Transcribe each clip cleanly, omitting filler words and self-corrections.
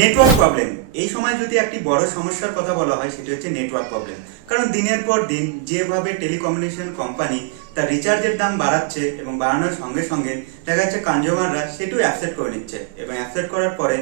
Network problem এই সময় যদি একটি বড় সমস্যার কথা বলা হয় সেটি হচ্ছে নেটওয়ার্ক প্রবলেম। কারণ দিনের পর দিন যেভাবে টেলিকমিউনিকেশন কোম্পানি তার রিচার্জের দাম বাড়াচ্ছে এবং বাড়ানোর সঙ্গে সঙ্গে দেখা যাচ্ছে কনজিউমাররা সেটিও অ্যাকসেপ্ট করে নিচ্ছে এবং অ্যাকসেপ্ট করার পরে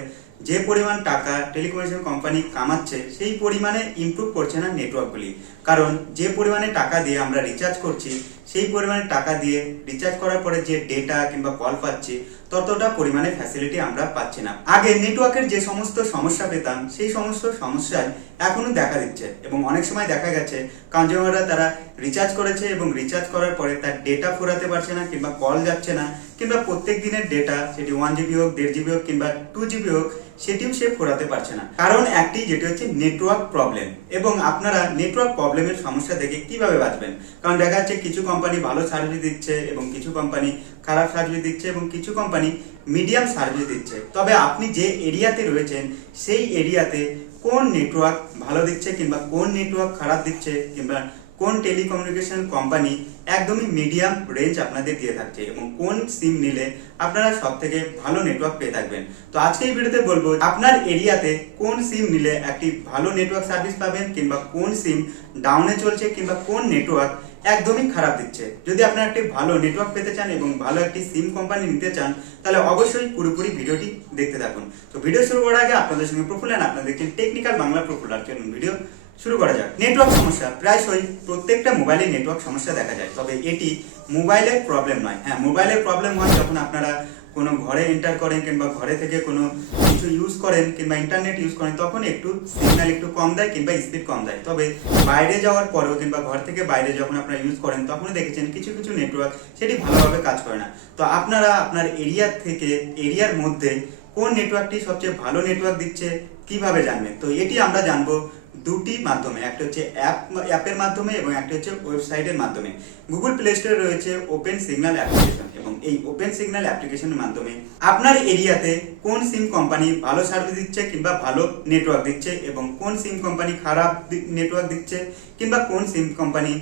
যে পরিমাণ টাকা টেলিকমিউনিকেশন কোম্পানি কামাচ্ছে সেই পরিমাণে ইমপ্রুভ করছে না নেটওয়ার্কগুলি। কারণ যে পরিমাণে টাকা দিয়ে আমরা রিচার্জ করছি সেই পরিমাণে টাকা দিয়ে রিচার্জ করার পরে যে ডেটা কিংবা কল পাচ্ছি ততটা পরিমাণে ফ্যাসিলিটি আমরা পাচ্ছি না। আগে নেটওয়ার্কের যে সমস্ত সমস্যা পেতাম সেই সমস্ত সমস্যায় এখনো দেখা দিচ্ছে এবং অনেক সময় দেখা গেছে কনজিউমাররা তারা রিচার্জ করেছে এবং রিচার্জ করার পরে তার ডেটা ফুরাতে পারছে না কিংবা কল যাচ্ছে না কিংবা প্রত্যেক দিনের ডেটা সেটি 1 GB হোক 1.5 GB হোক কিংবা 2 GB হোক সেটিও সে ফুরাতে পারছে না। কারণ একটি যেটি হচ্ছে নেটওয়ার্ক প্রবলেম। এবং আপনারা নেটওয়ার্ক প্রবলেমের সমস্যা থেকে কিভাবে বাঁচবেন? কারণ দেখা যাচ্ছে কিছু কোম্পানি ভালো সার্ভিস দিচ্ছে এবং কিছু কোম্পানি খারাপ সার্ভিস দিচ্ছে এবং কিছু কোম্পানি মিডিয়াম সার্ভিস দিচ্ছে। তবে আপনি যে এরিয়াতে রয়েছেন সেই এরিয়াতে কোন নেটওয়ার্ক ভালো দিচ্ছে কিংবা কোন নেটওয়ার্ক খারাপ দিচ্ছে কিংবা কোন টেলিকমিউনিকেশন কোম্পানি একদমই মিডিয়াম রেঞ্জ আপনাদের দিয়ে থাকছে এবং কোন সিম নিলে আপনারা সব থেকে ভালো নেটওয়ার্ক পেয়ে থাকবেন। তো আজকে এই ভিডিওতে বলবো আপনার এরিয়াতে কোন সিম নিলে একটি ভালো নেটওয়ার্ক সার্ভিস পাবেন কিংবা কোন সিম ডাউনে চলছে কিংবা কোন নেটওয়ার্ক একদমই খারাপ দিচ্ছে। যদি আপনারা একটি ভালো নেটওয়ার্ক পেতে চান এবং ভালো একটি সিম কোম্পানি নিতে চান তাহলে অবশ্যই পুরোপুরি ভিডিওটি দেখতে থাকুন। তো ভিডিও শুরু করার আগে আপনাদের সঙ্গে প্রফুল্ল আপনাদেরকে টেকনিক্যাল বাংলা প্রফুল্লার জন্য ভিডিও শুরু করা যাক। নেটওয়ার্ক সমস্যা প্রায়শই প্রত্যেকটা মোবাইলে নেটওয়ার্ক সমস্যা দেখা যায়, তবে এটি মোবাইলের প্রবলেম নয়। হ্যাঁ, মোবাইলের প্রবলেম হয় যখন আপনারা কোনো ঘরে এন্টার করেন কিংবা ঘরে থেকে কোনো কিছু ইউজ করেন কিংবা ইন্টারনেট ইউজ করেন তখন একটু সিগন্যাল একটু কম দেয় কিংবা স্পিড কম দেয়। তবে বাইরে যাওয়ার পরেও কিংবা ঘর থেকে বাইরে যখন আপনারা ইউজ করেন তখন দেখেছেন কিছু কিছু নেটওয়ার্ক সেটি ভালোভাবে কাজ করে না। তো আপনারা আপনার এরিয়া থেকে এরিয়ার মধ্যে কোন নেটওয়ার্কটি সবচেয়ে ভালো নেটওয়ার্ক দিচ্ছে কিভাবে জানবেন? তো এটি আমরা জানবো দুটি মাধ্যমে, একটা হচ্ছে অ্যাপের মাধ্যমে এবং একটা হচ্ছে ওয়েবসাইটের মাধ্যমে। গুগল প্লে স্টোরে রয়েছে ওপেন সিগন্যাল অ্যাপ্লিকেশন এবং এই ওপেন সিগন্যাল অ্যাপ্লিকেশনের মাধ্যমে আপনার এরিয়াতে কোন সিম কোম্পানি ভালো সার্ভিস দিচ্ছে কিংবা ভালো নেটওয়ার্ক দিচ্ছে এবং কোন সিম কোম্পানি খারাপ নেটওয়ার্ক দিচ্ছে কিংবা কোন সিম কোম্পানি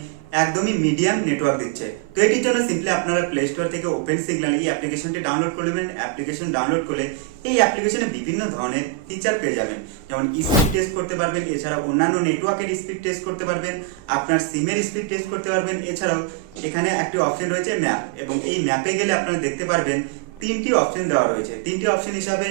একদমই মিডিয়াম নেটওয়ার্ক দিচ্ছে। তো এটির জন্য সিম্পলি আপনারা প্লে স্টোর থেকে ওপেন সিগন্যাল এই অ্যাপ্লিকেশনটি ডাউনলোড করে নেবেন। অ্যাপ্লিকেশন ডাউনলোড করলে এই অ্যাপ্লিকেশনে বিভিন্ন ধরনের ফিচার পেয়ে যাবেন, যেমন স্পিড টেস্ট করতে পারবেন, এছাড়া অন্যান্য নেটওয়ার্কের স্পিড টেস্ট করতে পারবেন, আপনার সিমের স্পিড টেস্ট করতে পারবেন। এছাড়াও এখানে একটি অপশন রয়েছে ম্যাপ এবং এই ম্যাপে গেলে আপনারা দেখতে পারবেন তিনটি অপশন দেওয়া রয়েছে। তিনটি অপশন হিসাবে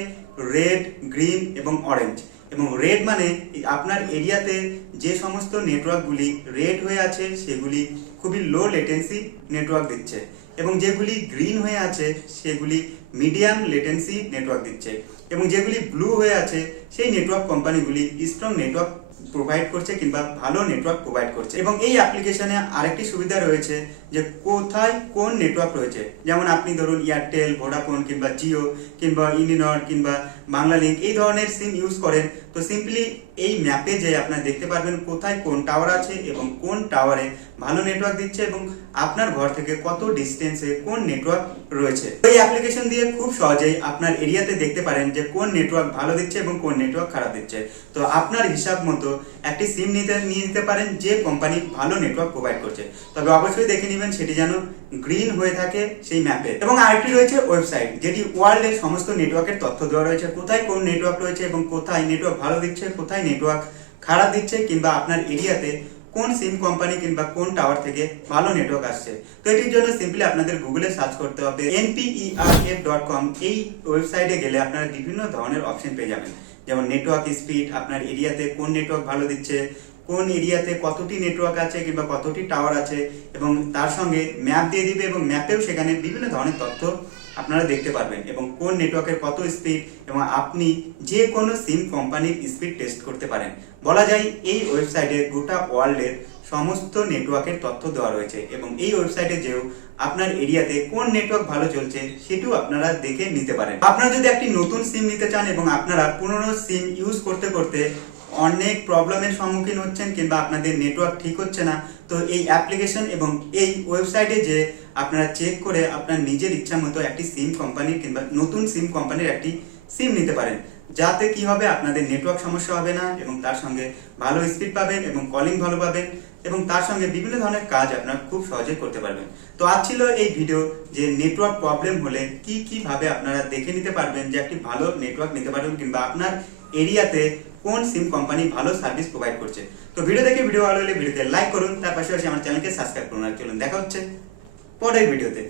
রেড, গ্রিন এবং অরেঞ্জ। এবং রেড মানে আপনার এরিয়াতে যে সমস্ত নেটওয়ার্কগুলি রেড হয়ে আছে সেগুলি খুবই লো লেটেন্সি নেটওয়ার্ক দিচ্ছে এবং যেগুলি গ্রিন হয়ে আছে সেগুলি মিডিয়াম লেটেন্সি নেটওয়ার্ক দিচ্ছে এবং যেগুলি ব্লু হয়ে আছে সেই নেটওয়ার্ক কোম্পানিগুলি স্ট্রং নেটওয়ার্ক প্রোভাইড করছে কিংবা ভালো নেটওয়ার্ক প্রোভাইড করছে। এবং এই অ্যাপ্লিকেশনে আরেকটি সুবিধা রয়েছে যে কোথায় কোন নেটওয়ার্ক রয়েছে। যেমন আপনি ধরুন এয়ারটেল, ভোডাফোন কিংবা জিও কিংবা ইউনিনট কিংবা বাংলালিংক এই ধরনের সিম ইউজ করেন, তো সিম্পলি এই ম্যাপে যে আপনারা দেখতে পারবেন কোথায় কোন টাওয়ার আছে এবং কোন টাওয়ারে ভালো নেটওয়ার্ক দিচ্ছে এবং আপনার ঘর থেকে কত ডিস্টেন্সে কোন নেটওয়ার্ক রয়েছে। এই অ্যাপ্লিকেশন দিয়ে খুব সহজেই আপনার এরিয়াতে দেখতে পারেন যে কোন নেটওয়ার্ক ভালো দিচ্ছে এবং কোন নেটওয়ার্ক খারাপ দিচ্ছে। তো আপনার হিসাব মতো একটি সিম নিয়ে নিতে পারেন যে কোম্পানি ভালো নেটওয়ার্ক প্রোভাইড করছে, তবে অবশ্যই দেখে নেবেন সেটি যেন গ্রিন হয়ে থাকে সেই ম্যাপে। এবং আরেকটি রয়েছে ওয়েবসাইট, যেটি ওয়ার্ল্ডের সমস্ত নেটওয়ার্কের তথ্য দেওয়া রয়েছে, কোথায় কোন নেটওয়ার্ক রয়েছে এবং কোথায় নেটওয়ার্ক ভালো দিচ্ছে, কোথায় নেটওয়ার্ক খারাপ দিচ্ছে কিংবা আপনার এরিয়াতে কোন সিম কোম্পানি কিংবা কোন টাওয়ার থেকে ভালো নেটওয়ার্ক আসছে। তো এটির জন্য সিম্পলি আপনাদের গুগলে সার্চ করতে হবে nperf.com। এই ওয়েবসাইটে গেলে আপনারা বিভিন্ন ধরনের অপশন পেয়ে যাবেন, যেমন নেটওয়ার্ক স্পিড, আপনার এরিয়াতে কোন নেটওয়ার্ক ভালো দিচ্ছে, কোন এরিয়াতে কতটি নেটওয়ার্ক আছে কিংবা কতটি টাওয়ার আছে এবং তার সঙ্গে ম্যাপ দিয়ে দিবে এবং ম্যাপেও সেখানে বিভিন্ন ধরনের তথ্য আপনারা দেখতে পারবেন এবং কোন নেটওয়ার্কের কত স্পিড এবং আপনি যে কোনো সিম কোম্পানির স্পিড টেস্ট করতে পারেন। বলা যায় এই ওয়েবসাইটে গোটা ওয়ার্ল্ডের সমস্ত নেটওয়ার্কের তথ্য দেওয়া রয়েছে এবং এই ওয়েবসাইটে যেও আপনার এরিয়াতে কোন নেটওয়ার্ক ভালো চলছে সেটিও আপনারা দেখে নিতে পারেন। আপনারা যদি একটি নতুন সিম নিতে চান এবং আপনারা পুরনো সিম ইউজ করতে করতে অনেক প্রবলেমের সম্মুখীন হচ্ছেন কিংবা আপনাদের নেটওয়ার্ক ঠিক হচ্ছে না, তো এই অ্যাপ্লিকেশন এবং এই ওয়েবসাইটে যে আপনারা চেক করে আপনার নিজের ইচ্ছা মতো একটি সিম কোম্পানির কিংবা নতুন সিম কোম্পানির একটি সিম নিতে পারেন, যাতে কি হবে আপনাদের নেটওয়ার্ক সমস্যা হবে না এবং তার সঙ্গে ভালো স্পিড পাবেন এবং কলিং ভালো পাবেন এবং তার সঙ্গে বিভিন্ন ধরনের কাজ আপনারা খুব সহজে করতে পারবেন। তো আজ ছিল এই ভিডিও যে নেটওয়ার্ক প্রবলেম হলে কিভাবে আপনারা দেখে নিতে পারবেন যে একটি ভালো নেটওয়ার্ক নিতে পারবেন কিংবা আপনার এরিয়াতে কোন সিম কোম্পানি ভালো সার্ভিস প্রোভাইড করছে। তো ভিডিও দেখে ভিডিও ভালো হলে ভিডিওতে লাইক করুন, তার পাশাপাশি আমার চ্যানেলকে সাবস্ক্রাইব করুন। আর চলুন দেখা হচ্ছে পরের ভিডিওতে।